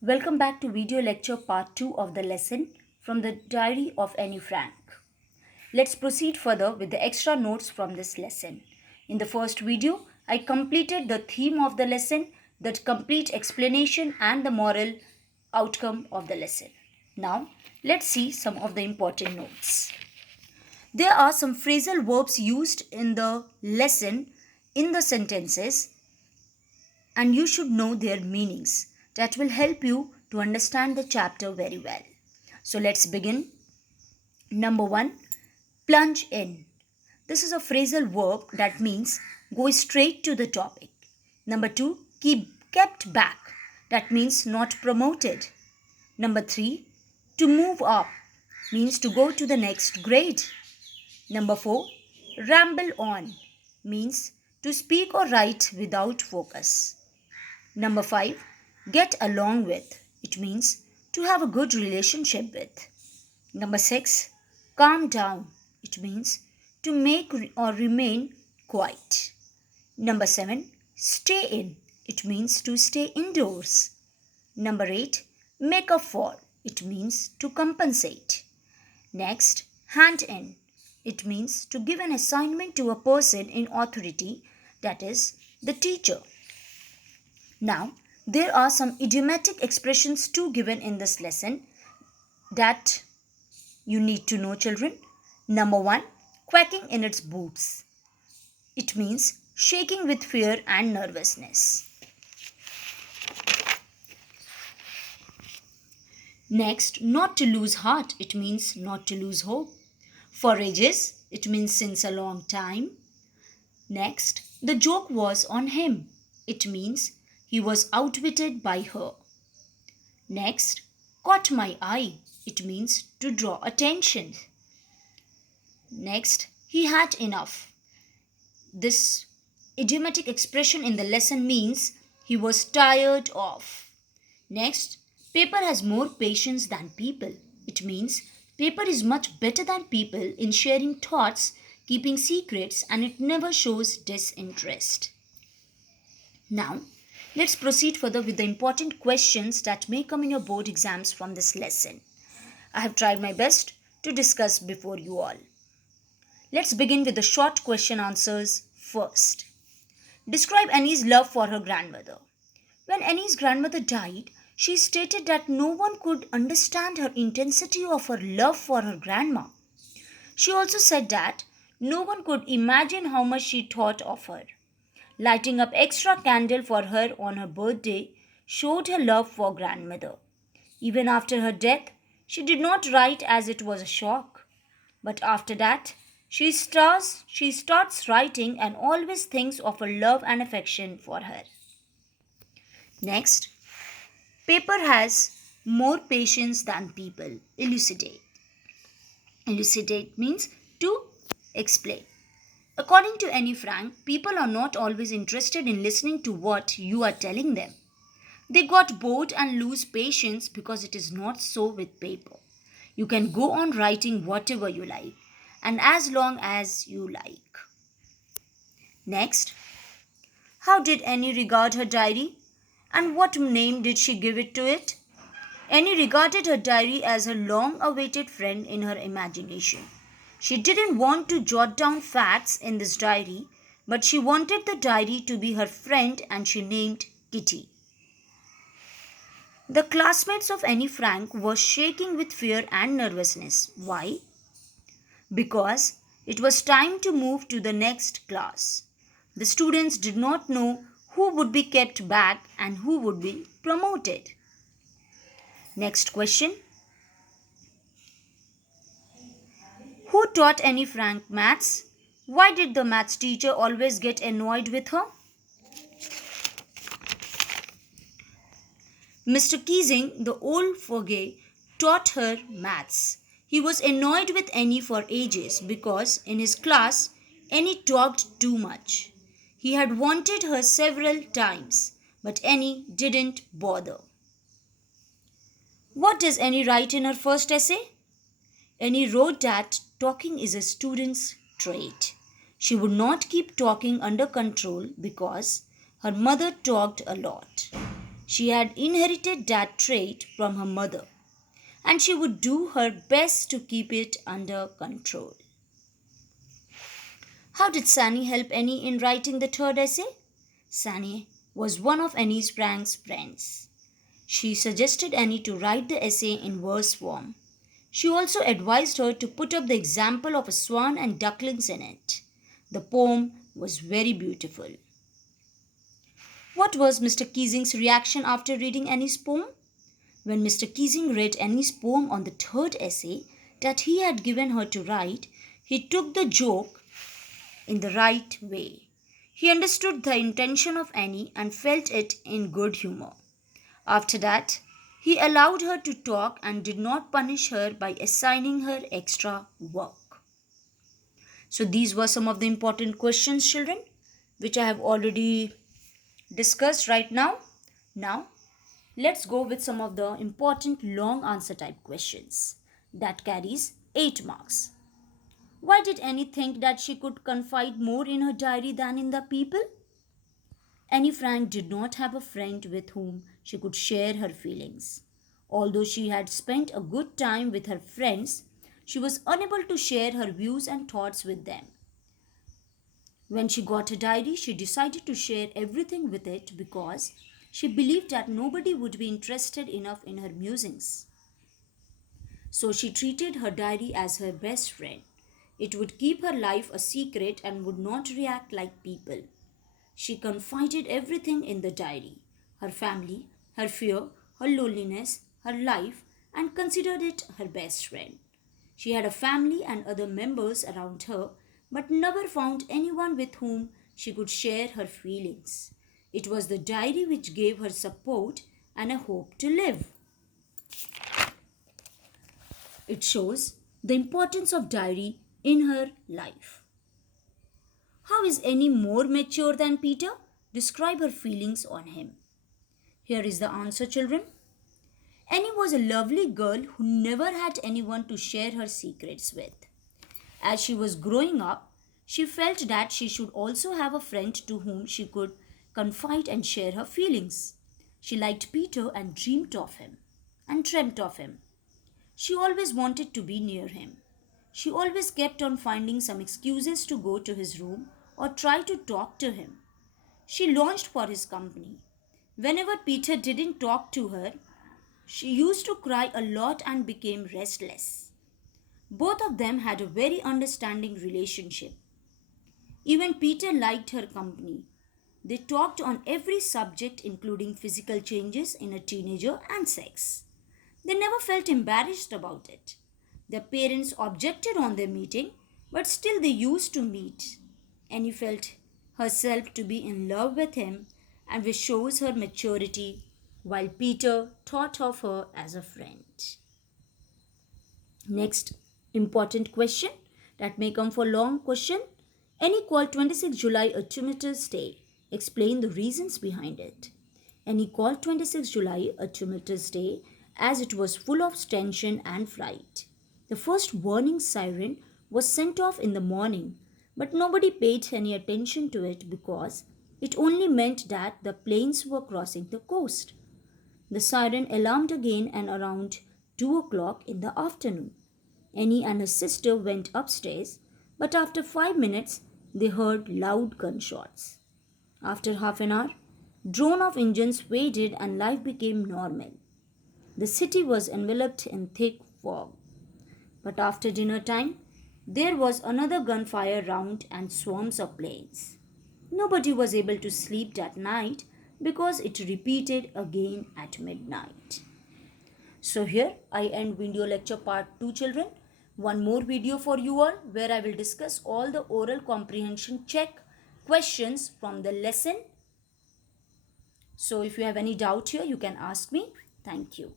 Welcome back to video lecture part 2 of the lesson from the Diary of Annie Frank. Let's proceed further with the extra notes from this lesson. In the first video, I completed the theme of the lesson, the complete explanation and the moral outcome of the lesson. Now, let's see some of the important notes. There are some phrasal verbs used in the lesson in the sentences and you should know their meanings. That will help you to understand the chapter very well. So let's begin. Number 1, plunge in. This is a phrasal verb that means go straight to the topic. Number 2, kept back. That means not promoted. Number 3, to move up means to go to the next grade. Number 4, ramble on means to speak or write without focus. Number 5, get along with. It means to have a good relationship with. Number 6, calm down. It means to make or remain quiet. Number 7, stay in. It means to stay indoors. Number 8, make up for. It means to compensate. Next, hand in. It means to give an assignment to a person in authority, that is, the teacher. Now, there are some idiomatic expressions too given in this lesson that you need to know, children. Number 1, quacking in its boots. It means shaking with fear and nervousness. Next, not to lose heart. It means not to lose hope. For ages, it means since a long time. Next, the joke was on him. It means he was outwitted by her. Next, caught my eye. It means to draw attention. Next, he had enough. This idiomatic expression in the lesson means he was tired of. Next, paper has more patience than people. It means paper is much better than people in sharing thoughts, keeping secrets, and it never shows disinterest. Now, let's proceed further with the important questions that may come in your board exams from this lesson. I have tried my best to discuss before you all. Let's begin with the short question answers first. Describe Annie's love for her grandmother. When Annie's grandmother died, she stated that no one could understand her intensity of her love for her grandma. She also said that no one could imagine how much she thought of her. Lighting up extra candle for her on her birthday showed her love for grandmother. Even after her death, she did not write as it was a shock. But after that, she starts writing and always thinks of her love and affection for her. Next, paper has more patience than people. Elucidate. Elucidate means to explain. According to Annie Frank, people are not always interested in listening to what you are telling them. They got bored and lose patience because it is not so with paper. You can go on writing whatever you like and as long as you like. Next, how did Annie regard her diary and what name did she give it to it? Annie regarded her diary as her long-awaited friend in her imagination. She didn't want to jot down facts in this diary, but she wanted the diary to be her friend and she named Kitty. The classmates of Annie Frank were shaking with fear and nervousness. Why? Because it was time to move to the next class. The students did not know who would be kept back and who would be promoted. Next question. Who taught Annie Frank maths? Why did the maths teacher always get annoyed with her? Mr. Keesing, the old fogey, taught her maths. He was annoyed with Annie for ages because in his class, Annie talked too much. He had wanted her several times, but Annie didn't bother. What does Annie write in her first essay? Annie wrote that talking is a student's trait. She would not keep talking under control because her mother talked a lot. She had inherited that trait from her mother, and she would do her best to keep it under control. How did Sani help Annie in writing the third essay? Sani was one of Annie's Frank's friends. She suggested Annie to write the essay in verse form. She also advised her to put up the example of a swan and ducklings in it. The poem was very beautiful. What was Mr. Keesing's reaction after reading Annie's poem? When Mr. Keesing read Annie's poem on the third essay that he had given her to write, he took the joke in the right way. He understood the intention of Annie and felt it in good humor. After that, he allowed her to talk and did not punish her by assigning her extra work. So these were some of the important questions, children, which I have already discussed right now. Now, let's go with some of the important long answer type questions that carries 8 marks. Why did Annie think that she could confide more in her diary than in the people? Annie Frank did not have a friend with whom she could share her feelings. Although she had spent a good time with her friends, she was unable to share her views and thoughts with them. When she got a diary, she decided to share everything with it because she believed that nobody would be interested enough in her musings. So she treated her diary as her best friend. It would keep her life a secret and would not react like people. She confided everything in the diary: her family, her fear, her loneliness, her life, and considered it her best friend. She had a family and other members around her, but never found anyone with whom she could share her feelings. It was the diary which gave her support and a hope to live. It shows the importance of diary in her life. How is Annie more mature than Peter? Describe her feelings on him. Here is the answer, children. Annie was a lovely girl who never had anyone to share her secrets with. As she was growing up, she felt that she should also have a friend to whom she could confide and share her feelings. She liked Peter and dreamt of him and dreamt of him. She always wanted to be near him. She always kept on finding some excuses to go to his room or try to talk to him. She longed for his company. Whenever Peter didn't talk to her, she used to cry a lot and became restless. Both of them had a very understanding relationship. Even Peter liked her company. They talked on every subject, including physical changes in a teenager and sex. They never felt embarrassed about it. Their parents objected on their meeting, but still they used to meet. Annie felt herself to be in love with him, and which shows her maturity, while Peter thought of her as a friend. Next important question that may come for long question. Annie called 26 July a tumultuous day. Explain the reasons behind it. Annie called 26 July a tumultuous day as it was full of tension and fright. The first warning siren was sent off in the morning, but nobody paid any attention to it because it only meant that the planes were crossing the coast. The siren alarmed again and around 2 o'clock in the afternoon. Annie and her sister went upstairs, but after 5 minutes they heard loud gunshots. After half an hour, drone of engines faded and life became normal. The city was enveloped in thick fog. But after dinner time, there was another gunfire round and swarms of planes. Nobody was able to sleep that night because it repeated again at midnight. So here I end video lecture part 2, children. One more video for you all where I will discuss all the oral comprehension check questions from the lesson. So if you have any doubt here, you can ask me. Thank you.